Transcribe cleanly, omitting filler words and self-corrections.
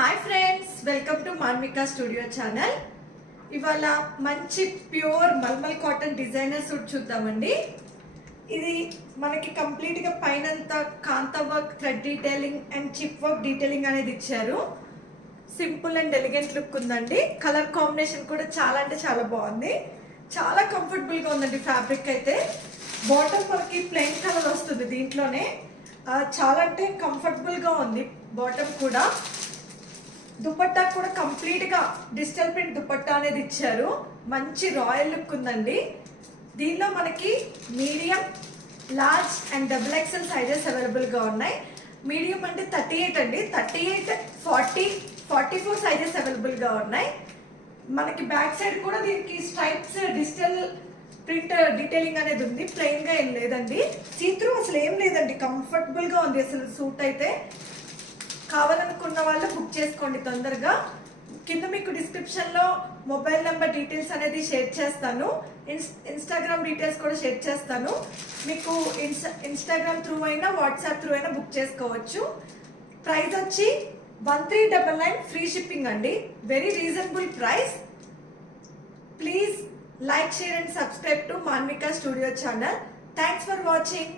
Hi friends, welcome to Manvika studio channel. ఇవాళ మంచి pure mulmul cotton designer suit చూద్దామండి. ఇది మనకి కంప్లీట్గా పైనంతా kantha work, thread detailing and chip work detailing అనేది ఇచ్చారు. సింపుల్ అండ్ ఎలిగెంట్ లుక్ ఉందండి. కలర్ కాంబినేషన్ కూడా చాలా అంటే చాలా బాగుంది. చాలా కంఫర్టబుల్గా ఉందండి. ఫ్యాబ్రిక్ అయితే బాటమ్ మనకి ప్లెయిన్ కలర్ వస్తుంది. దీంట్లోనే చాలా అంటే కంఫర్టబుల్గా ఉంది. బాటమ్ కూడా, దుపట్టా కూడా కంప్లీట్గా డిజిటల్ ప్రింట్ దుపట్టా అనేది ఇచ్చారు. మంచి రాయల్ లుక్ ఉందండి. దీనిలో మనకి medium, large and double XL sizes అవైలబుల్గా ఉన్నాయి. మీడియం అంటే 38 అండి, 38, 40, 44 సైజెస్ అవైలబుల్గా ఉన్నాయి. మనకి బ్యాక్ సైడ్ కూడా దీనికి స్ట్రైప్స్ డిజిటల్ ప్రింట్ డీటెయిలింగ్ అనేది ఉంది. ప్లెయిన్గా ఏం లేదండి, సీత్రూ అసలు ఏం లేదండి. కంఫర్టబుల్గా ఉంది అసలు సూట్ అయితే. కావాలనుకున్న వాళ్ళు బుక్ చేసుకోండి తొందరగా. కింద మీకు డిస్క్రిప్షన్లో మొబైల్ నెంబర్ డీటెయిల్స్ అనేది షేర్ చేస్తాను. ఇన్స్టాగ్రామ్ డీటెయిల్స్ కూడా షేర్ చేస్తాను. మీకు ఇన్స్టాగ్రామ్ త్రూ అయినా వాట్సాప్ త్రూ అయినా బుక్ చేసుకోవచ్చు. ప్రైస్ వచ్చి 1399, ఫ్రీ షిప్పింగ్ అండి. Very reasonable price. Please like, share and subscribe to Manvika Studio channel. Thanks for watching.